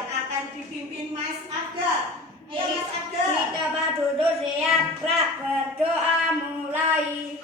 yang akan dipimpin Mas Abda. Ayo Mas Abda. Kita duduk siap, berdoa mulai.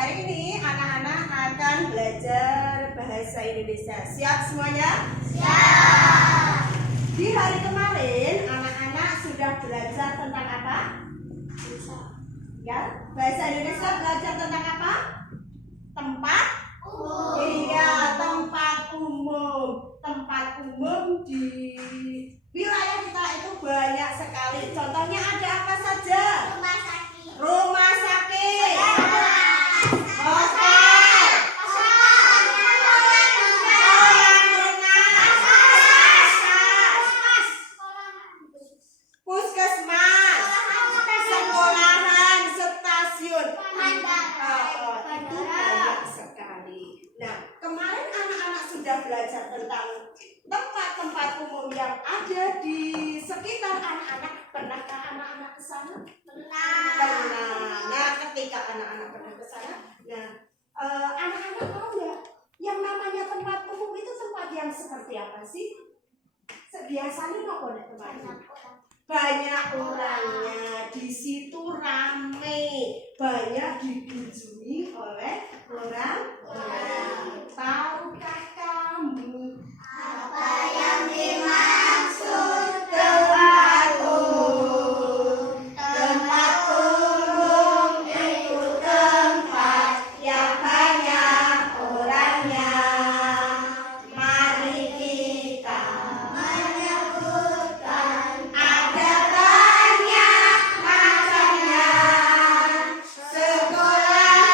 Hari ini anak-anak akan belajar bahasa Indonesia. Siap semuanya? Siap. Di hari kemarin anak-anak sudah belajar tentang apa? Ya, bahasa Indonesia belajar tentang apa? Tempat umum. Iya, tempat umum. Tempat umum di wilayah kita itu banyak sekali. Contohnya ada apa saja? Rumah sakit. Rumah sakit. Puskesmas, sekolahan, stasiun, itu banyak sekali. Nah, kemarin anak-anak sudah belajar tentang tempat-tempat umum yang ada di sekitar anak-anak. Pernahkah anak-anak ke sana? Pernah. Nah, ketika anak-anak pernah ke sana, nah, anak-anak tahu nggak yang namanya tempat umum itu tempat yang seperti apa sih? Biasanya apa tempatnya? Banyak orangnya, di situ rame, banyak dikunjungi oleh orang-orang. Tahukah kamu apa yang dimaksud tempat umum? Tempat umum itu tempat yang banyak orangnya. Mari kita menyebutkan. Ada banyak macamnya. Sekolah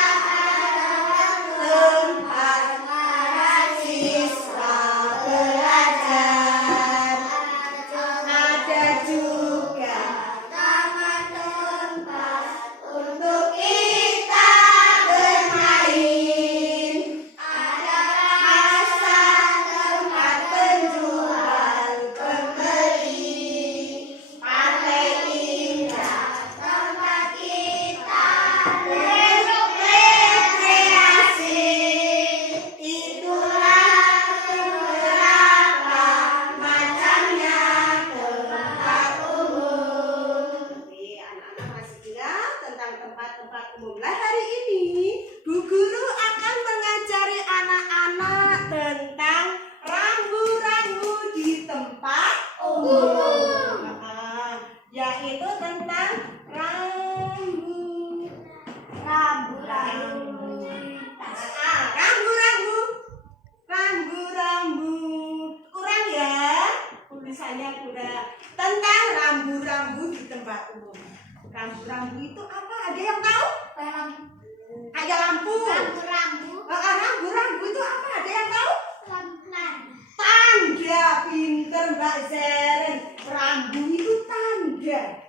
Kayak lampu. Rambu-rambu. Rambu-rambu itu apa? Ada yang tahu? Tanda. Tanda. Pinter Mbak Zeren. Rambu itu tanda.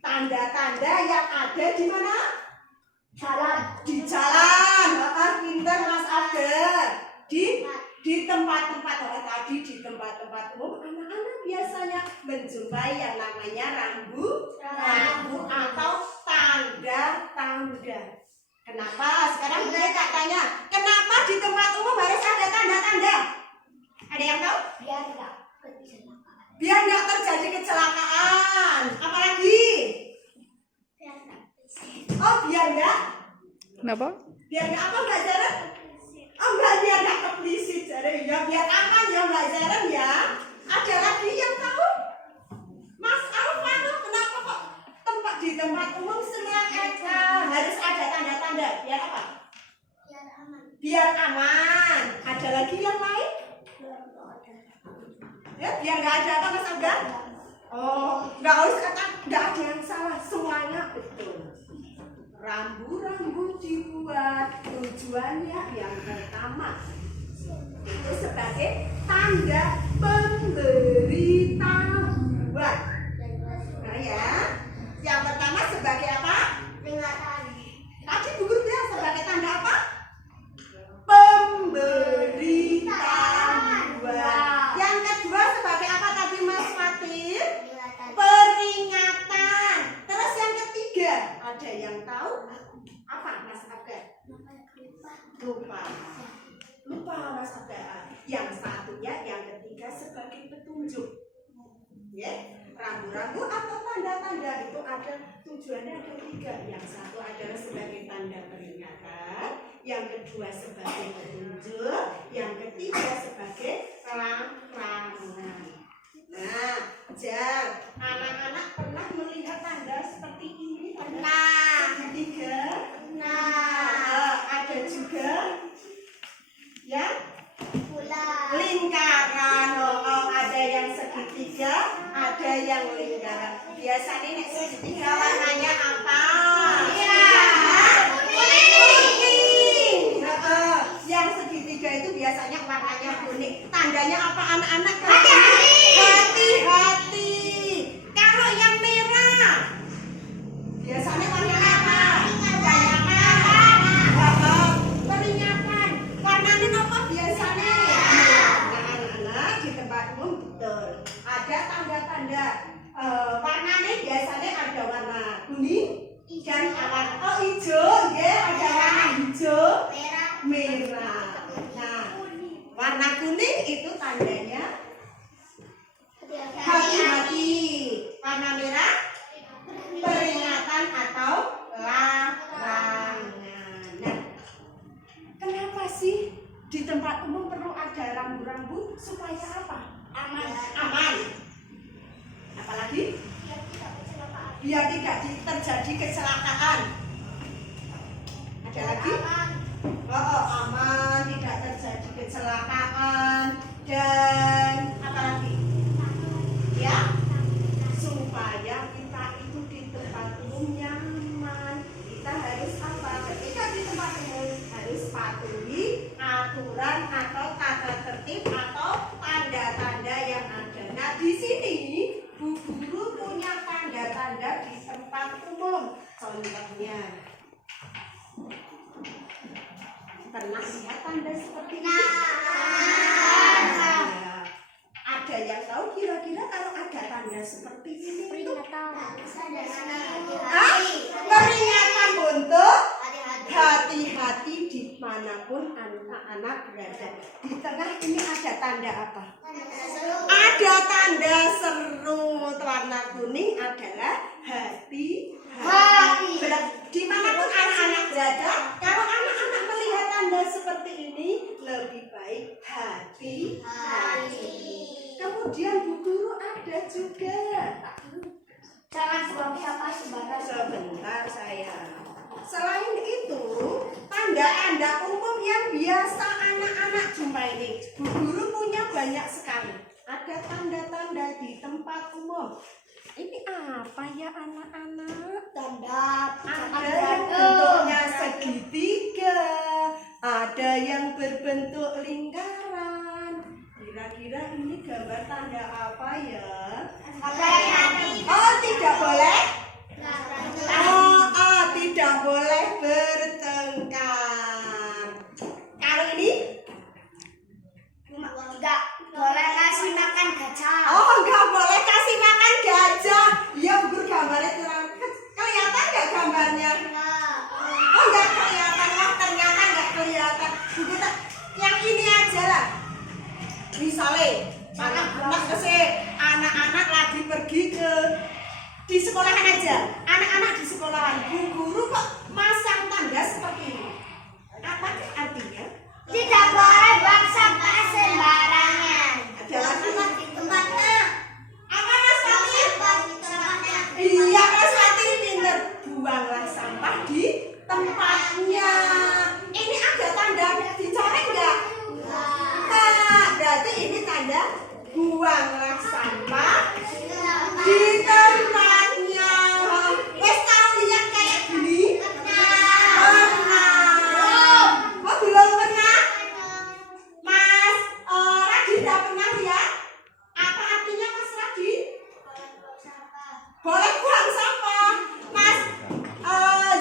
Tanda-tanda yang ada di mana? Jalan. Di jalan. Pinter Mas Abel. Di tempat-tempat tadi di tempat-tempat umum anak-anak biasanya menjumpai yang namanya rambu atau tanda-tanda. Kenapa? Sekarang mereka tanya, kenapa di tempat umum harus ada tanda-tanda? Ada yang tahu? Biar nggak kecelakaan. Biar nggak terjadi kecelakaan. Apalagi? Biar nggak berisik. Oh, biar nggak? Kenapa? Biar nggak apa Mbak Zeren? Oh, Mbak, biar nggak keplisit. Ya, biar aman ya Mbak Zeren ya. Ada lagi yang tahu? Mas Alvan, kenapa kok di tempat umum semua harus ada tanda-tanda? Biar apa? Biar aman. Biar aman. Ada lagi yang lain? Biar nggak ada. Ya, biar nggak ada apa Mas Abda? Oh, nggak harus kata nggak ada yang salah. Semuanya betul. Rambu-rambu dibuat tujuannya yang pertama itu sebagai tanda pemberitahuan. Nah ya, yang pertama sebagai apa? Peringatan. Tadi Bu Guru bilang sebagai tanda apa? Pemberitahuan. Yang kedua sebagai apa tadi Mas Fatir? Peringatan. Peringatan. Terus yang ketiga, ada yang tahu? Apa Mas Abel? Lupa Mas Abel. Yang satunya, yang ketiga sebagai petunjuk. Ya, rambu-rambu atau tanda-tanda itu ada tujuannya ada tiga. Yang satu adalah sebagai tanda peringatan, yang kedua sebagai petunjuk, yang ketiga sebagai larangan. Nah, anak-anak pernah melihat tanda seperti ini, tanda segitiga. Ada juga ya lingkaran. Ada yang segitiga, ada yang lingkaran. Biasanya nek segitiga warnanya apa? Kuning. Yang segitiga itu biasanya warnanya kuning. Tandanya apa anak-anak? Hati-hati. Kalau yang merah biasanya warnanya apa? Peringatan. Warnanya apa biasanya? Nah, anak-anak di tempat umum betul. Ada tanda-tanda. Warnanya biasanya ada warna kuning dan warna hijau, ya. Ada warna hijau, merah. Nah, warna kuning itu tandanya hati-hati. Warna merah peringatan atau larangan. Nah, kenapa sih di tempat umum perlu ada rambu-rambu supaya apa? Aman. Apalagi? Biar tidak terjadi kecelakaan. Ada lagi? Aman, tidak terjadi kecelakaan dan apa lagi? Ya, supaya kita itu di tempat umum nyaman. Kita harus apa? Ketika di tempat umum harus patuhi aturan atau tata tertib atau tanda-tanda yang ada. Nah, di sini Bu Guru punya tanda-tanda di tempat umum. Contohnya, pernah lihat tanda seperti ini? Ada yang tahu kira-kira kalau ada tanda seperti ini? Peringatan untuk hati-hati dimanapun anak-anak berada. Di tengah ini ada tanda apa? Ada tanda seru. Warna kuning adalah hati-hati. Dimanapun anak-anak berada, kalau anak-anak melihat tanda seperti ini, lebih baik hati-hati. Kemudian Bu Guru ada juga. Jangan buang sampah sembarangan. Sebentar sayang. Selain itu, tanda-tanda umum yang biasa anak-anak jumpai ini, Bu Guru punya banyak sekali. Ada tanda-tanda di tempat umum. Ini apa ya anak-anak? Tanda Ada yang bentuknya segitiga, berbentuk lingkaran. Kira-kira ini gambar tanda apa ya? Oh, tidak boleh. Tidak boleh bertengkar. Kalau ini? Enggak boleh kasih makan gajah. Oh, nggak boleh kasih makan gajah. Ya, Bu, gambarnya kurang kelihatan nggak gambarnya? Oh, nggak kelihatan. Oh, ternyata nggak kelihatan. Bu, yang ini aja lah. Misalnya, anak-anak lagi pergi di sekolahan aja. Anak-anak di sekolahan, Bu Guru kok masang tanda seperti ini. Apa artinya? Tidak boleh buang sampah sembarangan. Ada lagi? Di tempatnya. Apa Mas Wati? Di tempatnya. Iya, Mas Wati pinter. Buanglah sampah di tempatnya. Ini ada tanda dicoret nggak? Nah, berarti ini tanda buanglah sampah di tempatnya. Wes tahu lihat kayak gini? Pernah. Oh, belum pernah? Mas Radit tidak pernah lihat? Apa artinya Mas Radit? Boleh buang sampah. Mas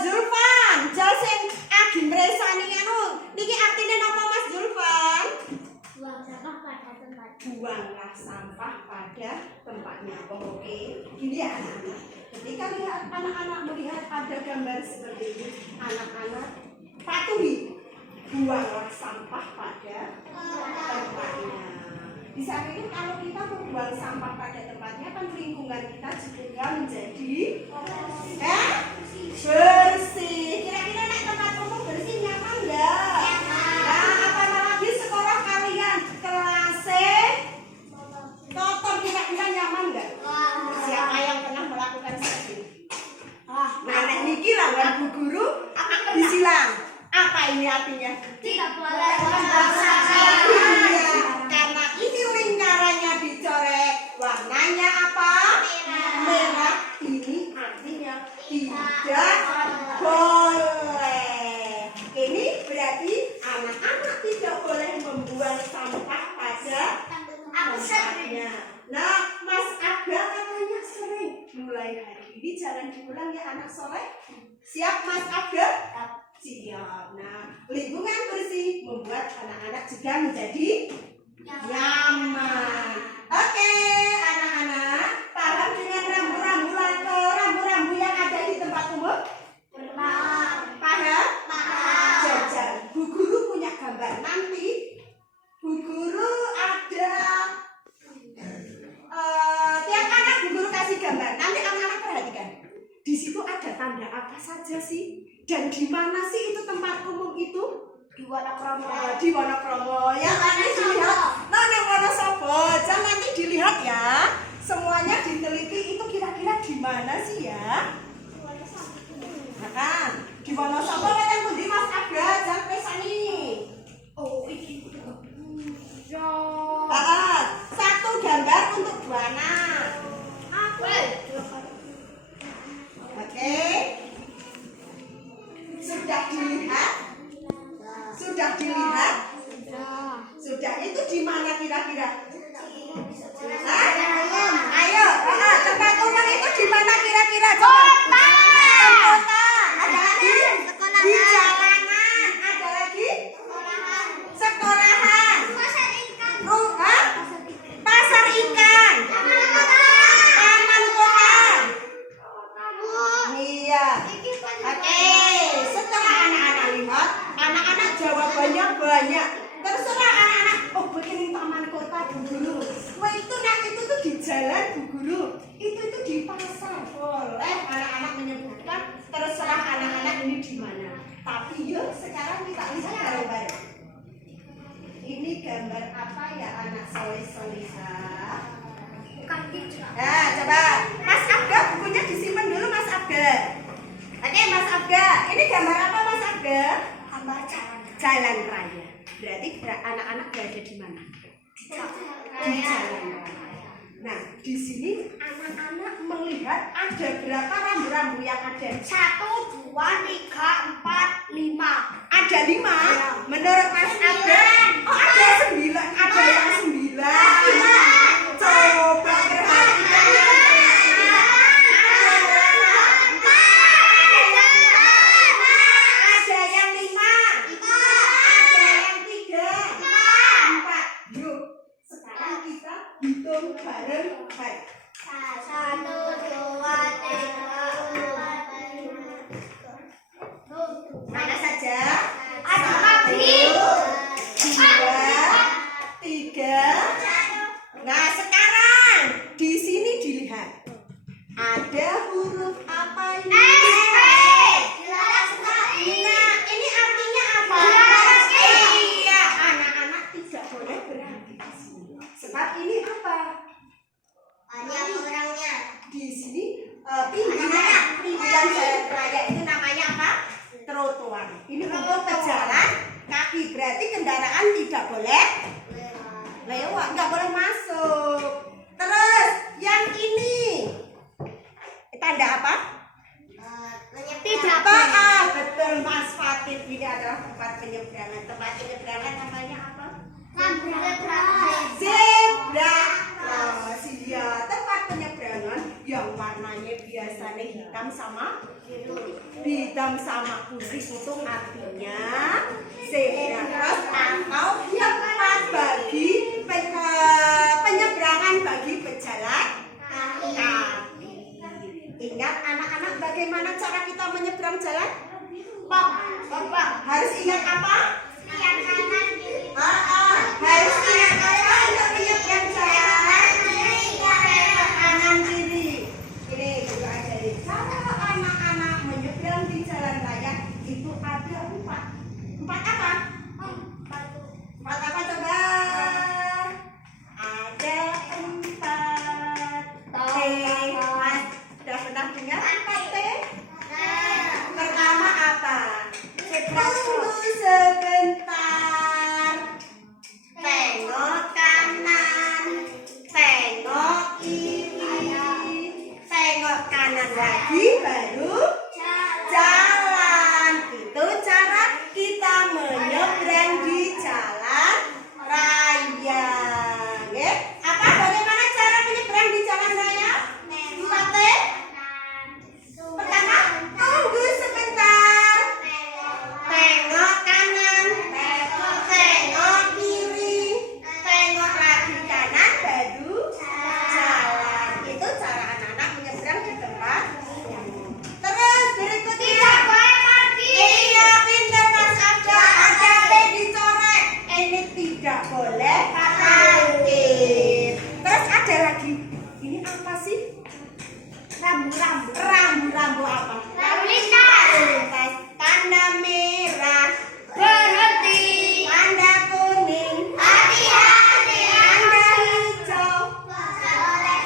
Zulfan, jasen agi mresani anu. Niki artine napa Mas Zulfan? Buang sampah pada tempat. Buanglah sampah pada tempatnya. Oh, oke. Gini ya anak-anak. Ketika lihat anak-anak melihat ada gambar seperti ini, anak-anak patuhi. Buanglah sampah pada tempatnya. Di samping itu kalau kita membuang sampah pada tempatnya kan lingkungan kita juga menjadi bersih. Kira-kira nek tempat umum bersih nyaman enggak? Nah, apalagi sekolah kalian kelasnya kotor, kira-kira nyaman enggak? Siapa yang pernah melakukan seperti ini? Nah, nek niki lawan Bu Guru disilang. Apa ini artinya? Tidak boleh buang sampah. Iya, karena ini lingkarannya dicoret. Warnanya apa? Merah. Ini artinya tidak boleh. Ini berarti anak-anak tidak boleh membuang sampah pada tempatnya. Nah, Mas Aga katanya sering. Mulai hari ini jangan diulang ya anak soleh. Siap Mas Aga? Siap. Nah, lingkungan bersih membuat anak-anak juga menjadi nyaman. Oke, anak-anak, paham dengan rambu-rambu yang ada di tempat umum? Paham? Jajan. Bu Guru punya gambar. Nanti Bu Guru ada tiap anak Bu Guru kasih gambar. Nanti anak-anak perhatikan. Di situ ada tanda apa saja sih? Dan di mana sih itu tempat umum itu? Di Wonokromo. Di Wonokromo. Ya, nanti dilihat. Nah, yang Wonosobo. Jangan nanti dilihat ya. Semuanya diteliti itu kira-kira di mana sih ya? Nah, kan di Wonosobo kan pundi Mas Aga, jangan pesani. Oh, ini. Satu gambar untuk dua anak. Oke. Sudah dilihat? Sudah dilihat? Sudah. Itu di mana kira-kira? Ayo, tempat umum itu di mana kira-kira? Kota. Ada lagi? Di jalanan. Ada lagi? Sekolahan. Pasar ikan. Taman kota. Iya. Oke, setelah anak-anak lihat, anak-anak jawabannya banyak. Terserah anak-anak, oh begini taman kota Bu Guru. Wah itu nak itu tuh di jalan Bu Guru. Itu di pasar. Boleh anak-anak menyebutkan. Terserah anak-anak ini di mana. Tapi yuk sekarang kita lihat bareng-bareng. Ini gambar apa ya anak soleh-soleha? Nah coba Mas Abga bukunya disimpan dulu Mas Abga. Oke Mas Abga, ini gambar apa Mas Abga? Gambar Jalan raya. Berarti anak-anak berada di mana? Di jalan raya. Nah, di sini anak-anak melihat ada berapa rambu-rambu yang ada? 1, 2, 3, 4, 5. Ada 5. Ya. Menurut Mas ada? Oh, ada 9. Ada yang 9. Coba perhatikan. Ada yang 5. Ada yang 3. 4. Yuk, sekarang kita hitung bareng-bareng. 1, 2, 3, 4, 5. Mana saja? Ada 1, lagi. 2, 3. Nah, sekarang di sini dilihat. Ada huruf apa ini? Nah, ini artinya apa? Iya, anak-anak tidak boleh berhenti di sini. Sebab ini apa? Di sini pinggiran jalan raya itu namanya apa? Trotoar. Ini untuk pejalan kaki, berarti kendaraan tidak boleh lewat, nggak boleh masuk. Terus yang ini tanda apa? Tidak Betul Mas Fatin. Ini adalah tempat penyeberangan. Tempat penyeberangan namanya apa? Zebra cross. Iya, tempat penyeberangan yang warnanya biasanya hitam sama putih itu artinya zebra cross atau tempat bagi penyeberangan bagi pejalan kaki. Ingat anak-anak bagaimana cara kita menyeberang jalan? Bapak harus ingat apa? Harus ingat apa untuk menyeberang jalan? Kanan kiri. Ini juga ada. Kalau anak-anak menyeberang di jalan raya itu ada 4. 4 apa? 4 apa coba? Ada 4. Mas, sudah pernah dengar 4 T? Pertama apa? Tunggu sebentar. Tengok kanan, tengok kiri, tengok kanan lagi baru jalan. Itu cara kita menyeberang di jalan raya. Nggih? Apa bagaimana cara menyeberang di jalan raya? 4 T? Pertama, tunggu sebentar. Tengok kanan, tengok kiri, tengok lagi kanan baru jalan. Itu cara anak-anak menyeberang di tempat umum. Terus berikutnya. Iya, pintar Mas ada P dicoret. Ini tidak boleh parkir. Terus ada lagi. Ini apa sih? Rambu-rambu apa? Lalu lintas. Tanda merah, Berhenti. tanda kuning, Hati-hati. tanda hijau, Boleh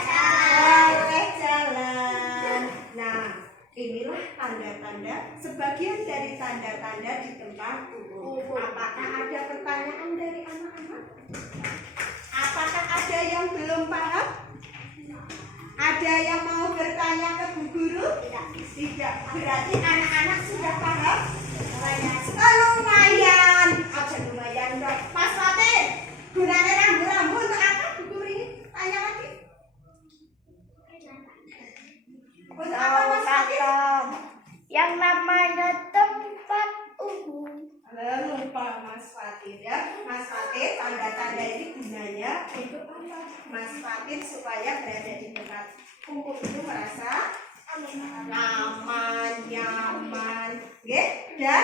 boleh jalan. Nah, inilah tanda-tanda, sebagian dari tanda-tanda di tempat umum. Apakah ada pertanyaan dari anak-anak? Apakah ada yang belum paham? Ada yang mau bertanya ke Bu Guru? Tidak. Berarti anak-anak sudah paham? Lumayan. Aja lumayan dong. Mas Fatin, gunanya rambu-rambu untuk apa Bu Guru ini? Tanya lagi. Untuk apa Mas Fatin? Yang namanya tempat umum. Lupa Mas Fatin ya. Mas Fatin, tanda-tanda ini gunanya untuk apa? Mas Fatin supaya berada di tempat umum itu merasa aman, nyaman, dan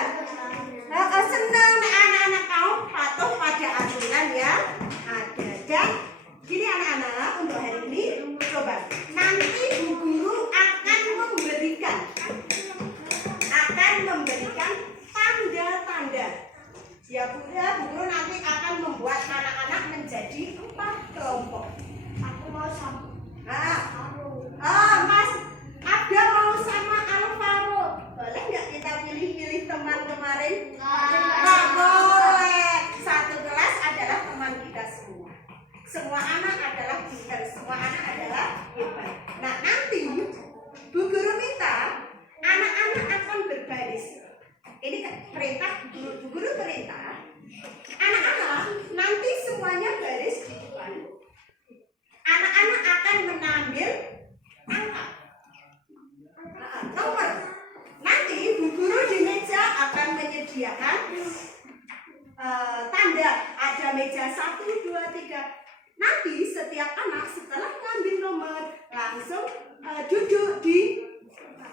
senang anak-anak kamu patuh pada aturan yang ada. Dan gini anak-anak, untuk hari ini coba nanti Bu Guru akan memberikan tanda-tanda. Ya Bu Guru nanti akan membuat anak-anak menjadi 4 kelompok. Aku mau sama. Mas, ada mau sama Alvaro. Boleh nggak kita pilih-pilih teman kemarin? Nggak boleh. Satu kelas adalah teman kita semua. Semua anak adalah pintar. Semua anak tanda ada meja 1, 2, 3. Nanti setiap anak setelah ngambil nomor langsung duduk di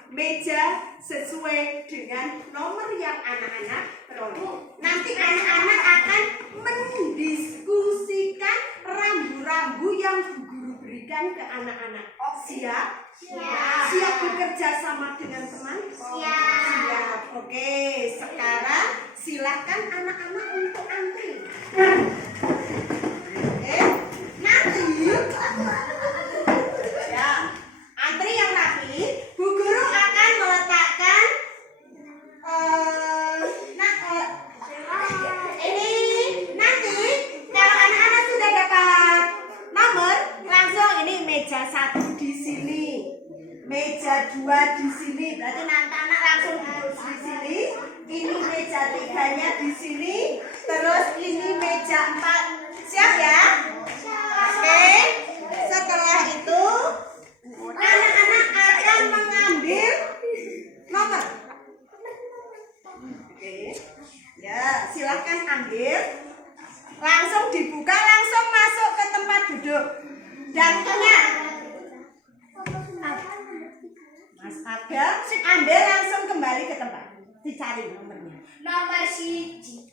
meja sesuai dengan nomor yang anak-anak peroleh. Nanti anak-anak akan mendiskusikan rambu-rambu yang guru berikan ke anak-anak. Siap? Siap. Siap bekerja sama dengan teman? Siap. Oke, sekarang silakan anak-anak untuk antri. Oke, nanti ya, antri yang rapi. Bu guru akan meletakkan ini nanti kalau anak-anak sudah dapat nomor langsung ini meja 1 di sini, meja 2 di sini, berarti nanti anak langsung duduk di sini. Ini meja 3-nya di sini, terus ini meja 4. Siap ya? Oke. Setelah itu anak-anak akan mengambil nomor. Oke. Ya, silahkan ambil. Langsung dibuka, langsung masuk ke tempat duduk. Dan ingat, Mas Aga, ambil langsung kembali ke tempat. Dicari nomornya. Nomor siji.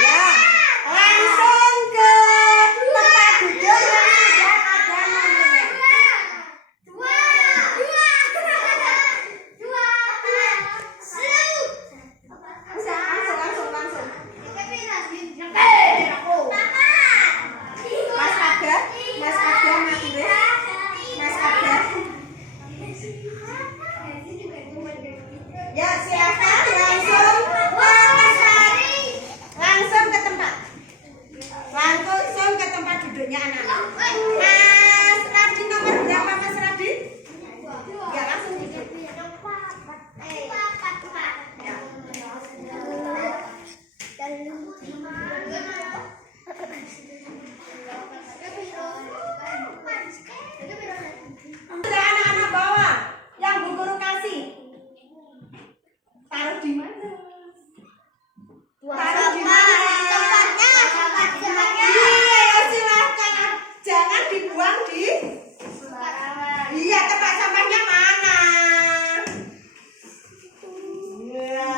Ya, langsung ke tempat duduk yang sudah ada nomornya. Langsung. Mas Aga, Mas Aga. Ya, silakan langsung ke tempat. Langsung ke tempat duduknya anak-anak. Mas Radi, nomor berapa Mas Radi? Ya, langsung duduk. Ya. Sudah anak-anak bawa yang Bu Guru kasih. Taruh di mana? Taruh di mana? Iya, silakan. Jangan dibuang di. Iya, tempat sampahnya mana? Iya,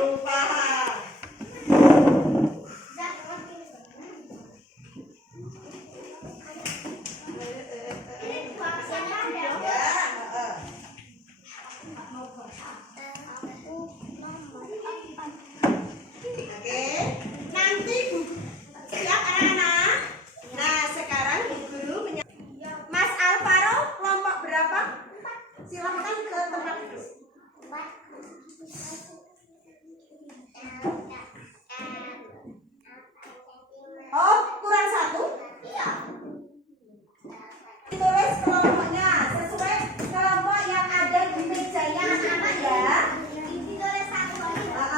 lupa. Oke, nanti siap anak-anak. Nah, sekarang Bu Guru Mas Alvaro kelompok berapa? Silakan ke tempat duduk. Oh, kurang 1? Iya. Ditulis kelompoknya sesuai kelompok yang ada di mejanya anak-anak ya.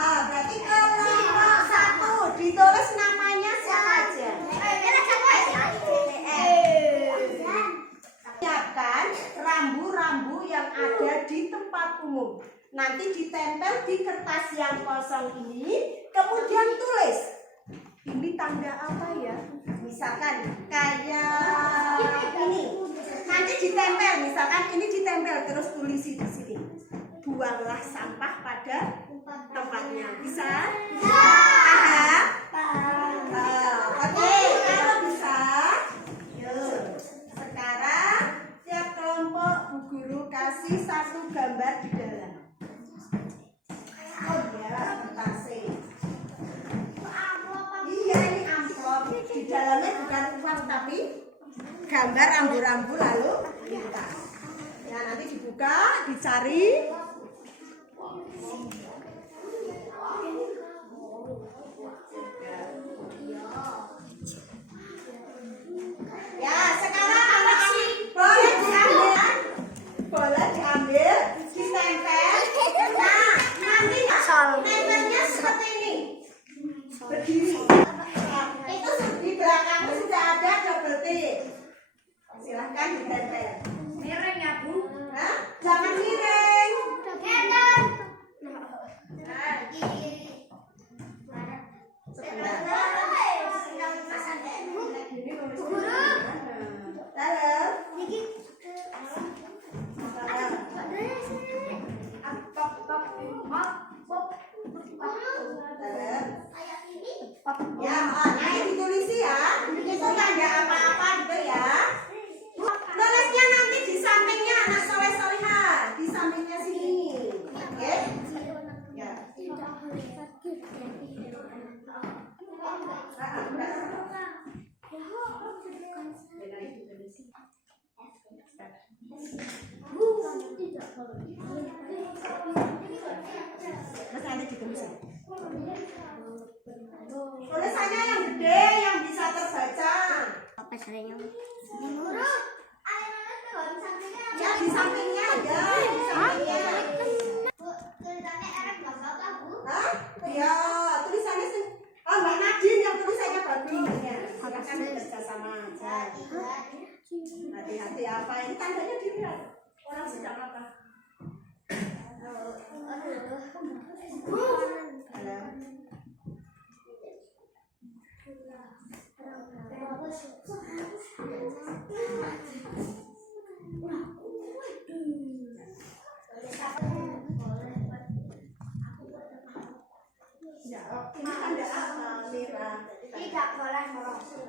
Berarti kelompok 1 ditulis namanya siapa aja? Siapkan rambu-rambu yang ada di tempat umum. Nanti ditempel di kertas yang kosong ini, kemudian tulis. Ini tanda apa ya? Misalkan kayak ini. Nanti ditempel, misalkan ini ditempel terus tulisi di sini. Buanglah sampah pada tempatnya. Bisa? Paham? Oke, kalau bisa. Yuk. Sekarang tiap kelompok Bu Guru kasih 1 gambar di dalam. Oh ya, kertasnya. Iya, ini amplop. Di dalamnya bukan uang tapi gambar rambu-rambu lalu lintas. Ya, nanti dibuka, dicari. Ya, sekarang anak boleh diambil, ditempel. Nah, nanti tempelnya seperti ini. Berdiri. Itu di belakangnya sudah ada double T. Silahkan ditempel. Tulisannya yang gede yang bisa terbaca. Ya di sampingnya ya, di sampingnya. Hah? Ya, tulisannya Mbak Nadine yang tulisannya bagus. Ya, silakan kerja sama aja. Hati-hati apa ini tandanya dilihat. Orang sedang apa? Ya, ini tanda apa? Merah. Tidak boleh merosot.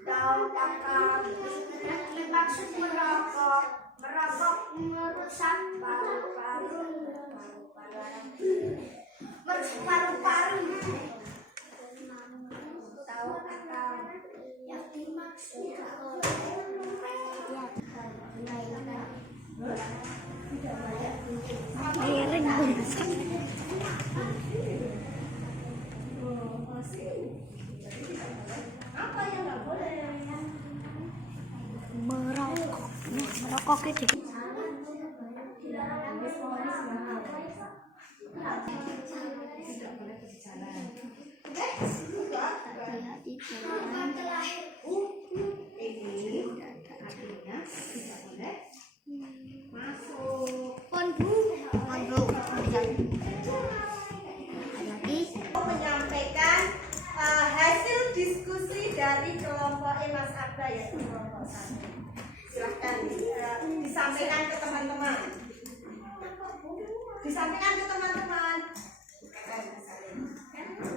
Tahu kakak, maksud merokok, merokok merusak paru-paru, merusak paru-paru. Tahu kakak, yang dimaksud Apa yang nggak boleh? Merokok itu. Tidak boleh berjalan. Hati-hati jalan. Ini artinya tidak boleh masuk. Menyampaikan hasil diskusi dari kelompok Mas Abda yaitu kelompok 1. Silahkan disampaikan ke teman-teman. Disampaikan ke teman-teman.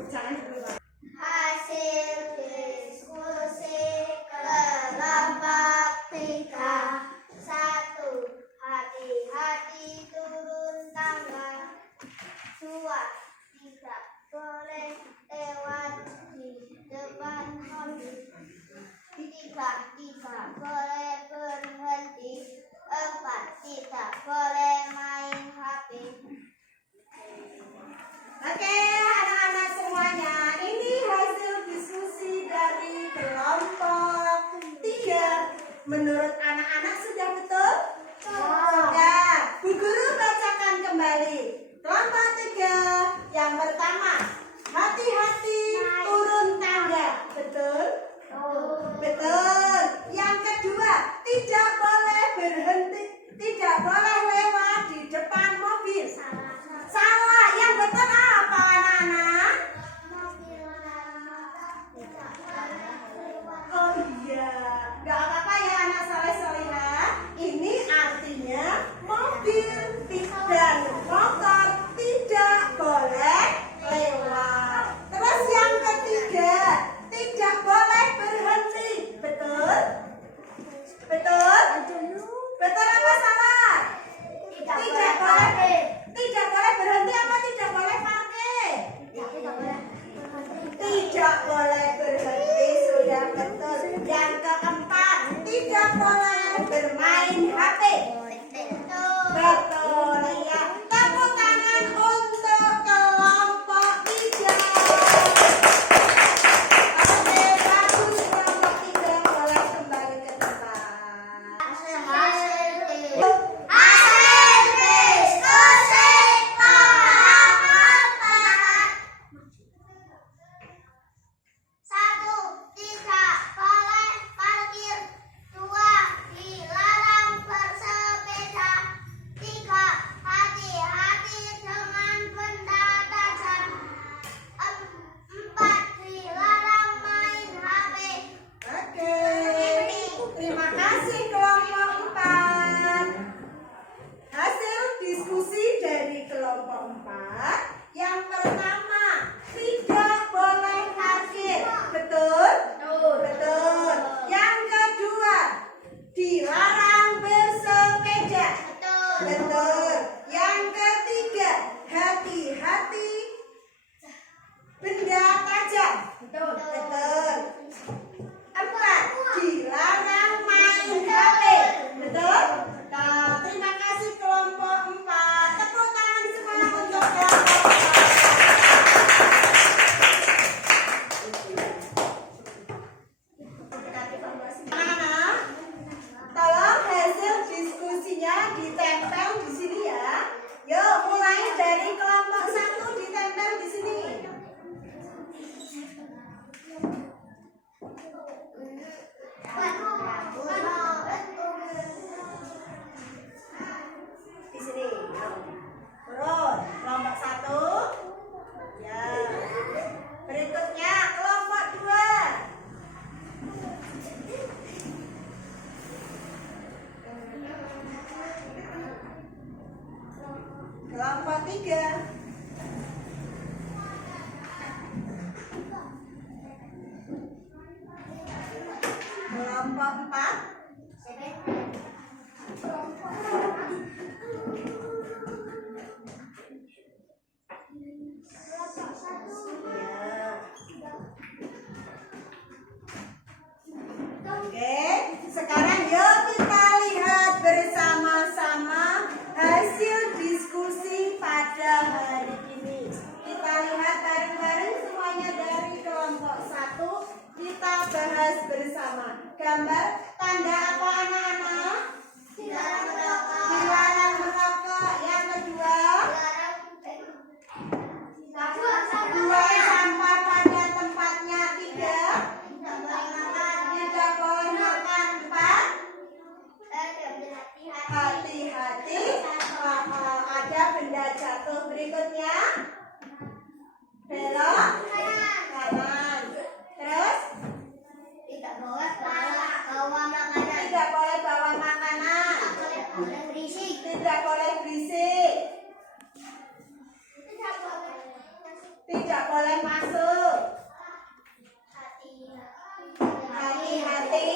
Jangan keluar. hasil diskusi kelompok 3. 1. Hati-hati turun tangga. 2. Tidak boleh lewat di depan mobil. 3. Tidak boleh berhenti. 4. Tidak boleh main HP. Oke, anak-anak semuanya, ini hasil diskusi dari kelompok 3. Menurut anak-anak sudah betul? Sudah. Bu Guru bacakan kembali. Kelompok 3, yang pertama, hati-hati turun tangga. Betul? Betul. Yang kedua, tidak boleh berhenti, tidak boleh lewat di depan mobil. Salah. Yang betul apa anak-anak? Oh iya, nggak apa-apa ya anak soleh-solehah. Ini artinya mobil dan motor tidak boleh lewat. Terus yang ketiga, tidak boleh berhenti. Betul? Betul? Betul apa salah? Tidak boleh. Tidak boleh berhenti apa tidak boleh parkir? Tidak boleh berhenti, sudah betul. Yang keempat, tidak boleh bermain HP. Betul ya. Tepuk tangan untuk kelompok 3. Oke, bagus kelompok 3 boleh kembali ke tempat. Tidak boleh parkir. 2. Dilarang kelompok 4. Oke, sekarang yuk kita lihat bersama-sama hasil diskusi pada hari ini. Kita lihat bareng-bareng semuanya dari kelompok 1. Kita bahas bersama. Gambar tanda apa anak-anak? Dilarang merokok. Yang kedua, buang sampah pada tempatnya. 3, tidak boleh makan. 4, hati-hati ada benda jatuh. Berikutnya belok kanan. Terus tidak boleh bawa makanan. Tidak boleh berisik. Tidak boleh masuk. Hati-hati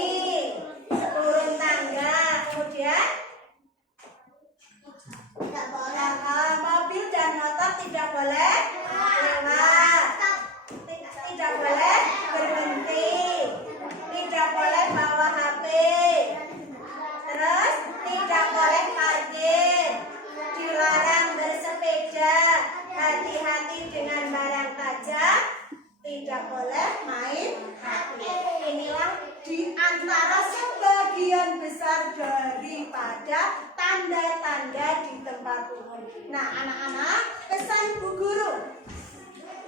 turun tangga. Kemudian mobil dan motor tidak boleh lewat. Tidak boleh berhenti. Tidak boleh bawa HP. Terus tidak boleh parkir. Dilarang bersepeda. Hati-hati dengan barang tajam. Tidak boleh main HP. Inilah di antara sebagian besar daripada tanda-tanda di tempat umum. Nah, anak-anak, pesan Bu Guru.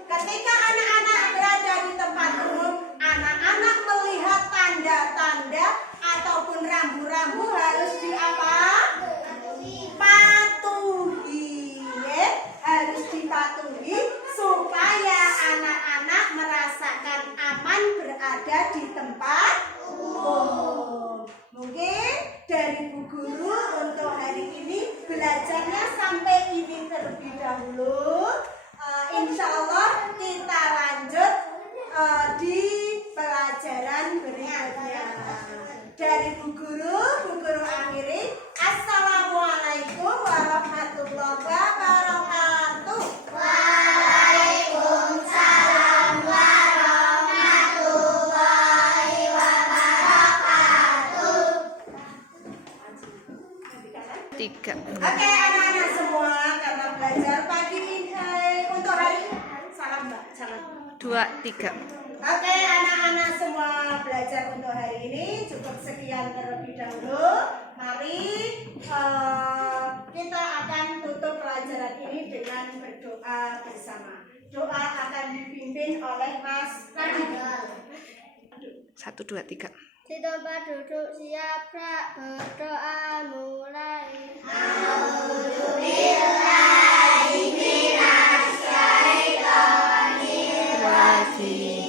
Ketika anak-anak berada di tempat umum, anak-anak melihat tanda-tanda ataupun rambu-rambu harus diapa? Patuhi. Harus dipatuhi supaya anak-anak merasakan aman berada di tempat umum. Mungkin dari Bu Guru untuk hari ini belajarnya sampai ini terlebih dahulu. Insya Allah kita lanjut di pelajaran berikutnya. Dari Bu Guru akhiri. Assalamualaikum warahmatullahi wabarakatuh. Waalaikumsalam warahmatullahi wabarakatuh. 3. Oke, anak-anak semua, karena belajar pagi ini untuk hari salam Mbak, salam. 2, 3. Oke, anak-anak semua, belajar untuk hari ini cukup sekian terlebih dahulu. Mari kita akan tutup pelajaran ini dengan berdoa bersama. Doa akan dipimpin oleh Mas Raditya. 1, 2, 3. Di tempat duduk siap berdoa mulai. A'udzubillahi minasyaitonir rajim.